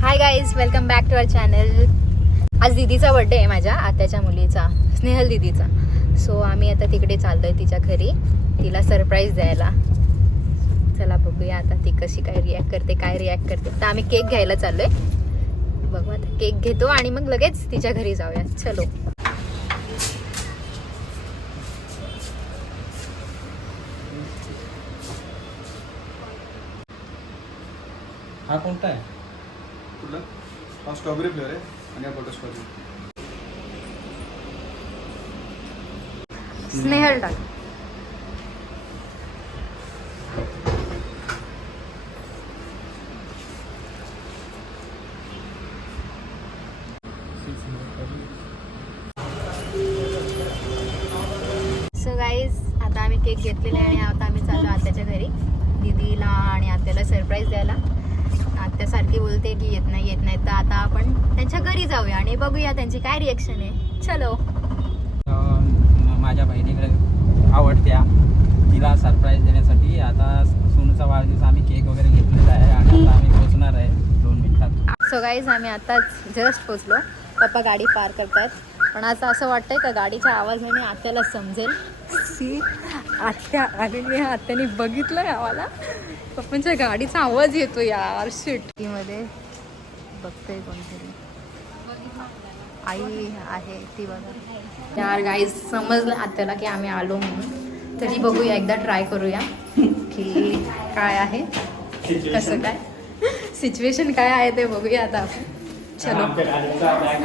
High guys, welcome back to our channel. आज दीदीचा birthday आहे, माझ्या आत्याच्या मुलीचा, स्नेहल दीदीचा. सो आम्ही आता तिकडे चाललोय तिच्या घरी, तिला सरप्राईज द्यायला. चला बघूया आता ती कशी काय रिॲक्ट करते. तर आम्ही केक घ्यायला चाललोय. बघू आता केक घेतो आणि मग लगेच तिच्या घरी जाऊया. चलो. हा कोणता आहे? कुठला? हा स्ट्रॉबेरी फ्लेवर आहे आणि हा बटरस्कॉच आहे. स्नेहल टाक. सो गाईज, आता आम्ही केक घेतलेला आहे आणि आता आम्ही चाललो आत्याच्या घरी दीदीला आणि आत्याला सरप्राईज द्यायला. आत्यासारखी बोलते की येत नाही तर आता आपण त्यांच्या घरी जाऊया आणि बघूया त्यांची काय रिएक्शन आहे. चलो. माझ्या बहिणीकडे आवडत्या, तिला सरप्राईज देण्यासाठी आता सोनूचा वाढदिवस आम्ही केक वगैरे घेतलेला आहे आणि आता आम्ही पोहोचणार आहे 2 मिनिटात. सो गाईज, आम्ही आताच जस्ट पोचलो. पप्पा गाडी पार करतात, पण आता असं वाटतंय का गाडीच्या आवाजाने आत्याला समजेल. आत्या आलेली आहे, आत्याने बघितलं आम्हाला. पप्पांच्या गाडीचा आवाज येतो यार. शिट्टीमध्ये बघतोय कोणतरी, आई आहे ती बघा. यार गाईज, समजलं आत्याला की आम्ही आलो म्हणून. तरी बघूया, एकदा ट्राय करूया की काय आहे, कसं काय सिच्युएशन काय आहे ते बघूया आता आपण. चलो.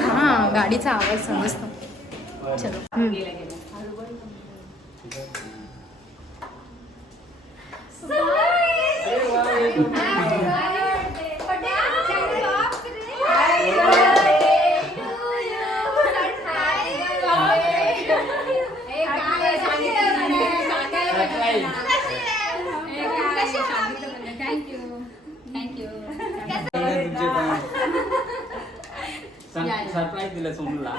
हां, गाडीचा आवाज समजतो. चलो. सरप्राईज दिलं सोनूला.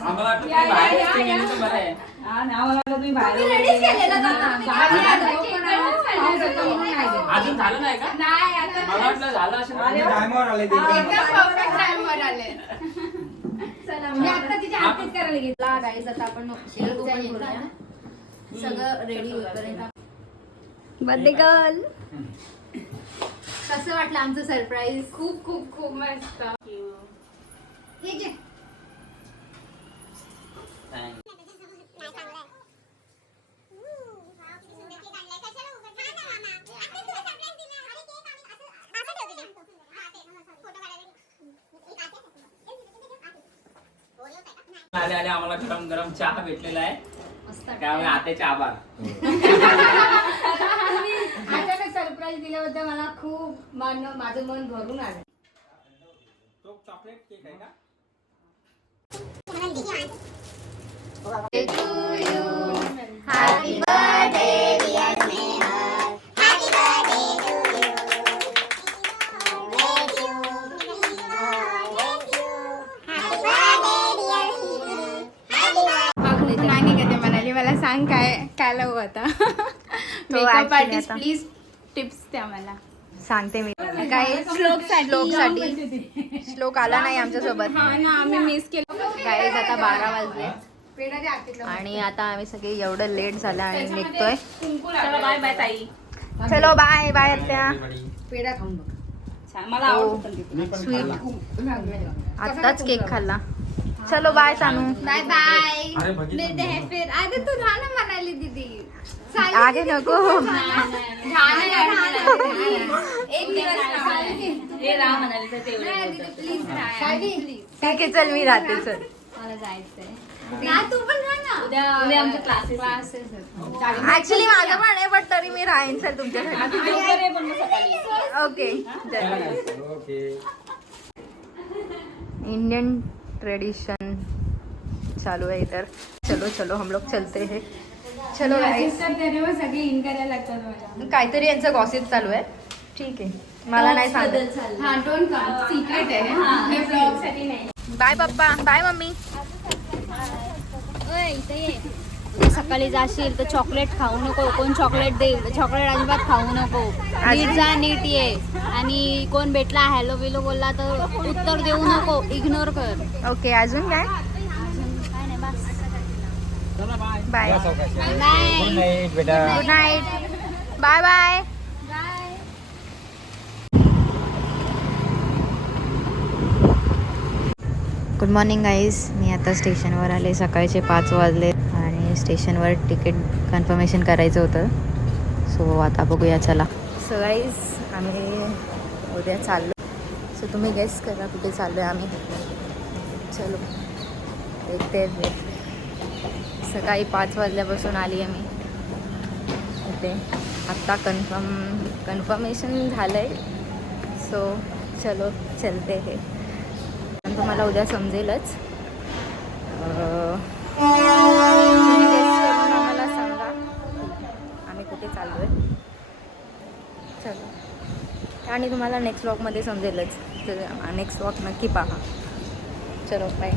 आम्हाला वाटतं तुम्ही बाहेर असते गेले तर बरं आहे. अजून झालं नाही का? मला वाटलं झालं असेल. टायमावर आले ते. आता आपण सगळं रेडी होईपर्यंत. बर्थडे गर्ल, कसं वाटलं आमचं सरप्राईज? खूप खूप खूप मस्त. आले आले आम्हाला गरम गरम चहा भेटलेला आहे, त्यामुळे आत्याचे आभार. अचानक सरप्राईज दिल्याबद्दल मला खूप माझं मन भरून आलं. तो चॉकलेट केक आहे का? Happy birthday dear Snehal. Happy birthday to you. Bless you. Bless you. Happy birthday dear Snehal. Happy birthday. नाही कधी म्हणाली मला सांग काय लावू आता. मेकअप आर्टिस्ट प्लीज टिप्स द्या मला. सांगते मी काय. श्लोक आला नाही आमच्यासोबत. हा ना, आम्ही मिस केलं. गाईज, आता 12 वाजले आणि आता आम्ही सगळे एवढं लेट झालं आणि निघतोय. चलो बाय बाय ताई. चलो बाय बाय आत्या. पेढा खाऊन बघ, मला आवडतो. स्वीट आत्ताच केक खाल्ला. चलो बाय सानू. Bye bye. अरे बघितलं मी. फिर अरे तू राहणं म्हणाली दीदी. आगे नको. एक दिवस हे राहा म्हणाली तर तेवढं प्लीज राहा. ठीक आहे, चल मी राहते. चल, मला जायचंय. तू पण राहा ना. उद्या आमचे क्लासेस ऍक्च्युली माझं पण आहे, बट तरी मी राहीन सर तुमच्यासाठी. ओके. ओके. इंडियन ट्रेडिशन चालू है इधर. चलो चलो हम लोग चलते हैं. चलो सगळे इन करायला लागतात मला. काहीतरी यांचं गॉसिप चालू आहे. ठीक आहे, मला नाही सांगत. हा, डोंट कम, सिक्रेट आहे हे ब्लॉग साठी नाही. बाय पप्पा. बाय मम्मी. ओय इथे ये. उद्या सकाळी जाशील तर चॉकलेट खाऊ नको. कोण चॉकलेट देईल, चॉकलेट अजिबात खाऊ नको. नीट जा, नीट ये. आणि कोण भेटला हॅलो बिलो बोलला तर उत्तर देऊ नको, इग्नोर कर. ओके, अजून काय? काय नाही, बस. बाय. बाय. गुड नाईट बेटा. Good night. Bye bye. Good morning guys. मी आता स्टेशनवर आले. सकाळचे 5 वाजले आणि स्टेशनवर तिकीट कन्फर्मेशन करायचं होतं. सो आता बघूया, चला. सो गाईज आम्ही उद्या चाललो. सो तुम्ही गेस करा कुठे चाललो आहे आम्ही. चलो देखते हैं. सकाळी 5 वाजल्यापासून आली आहे मी इथे. आत्ता कन्फर्मेशन झालं आहे. सो चलो चलते हे. तुम्हाला उद्या समजेलच. तुम्ही गेस करून आम्हाला सांगा आम्ही कुठे चाललो आहे. चलो, आणि तुम्हाला नेक्स्ट व्लॉगमध्ये समजेलच. तर नेक्स्ट व्लॉग नक्की पहा. चलो बाय.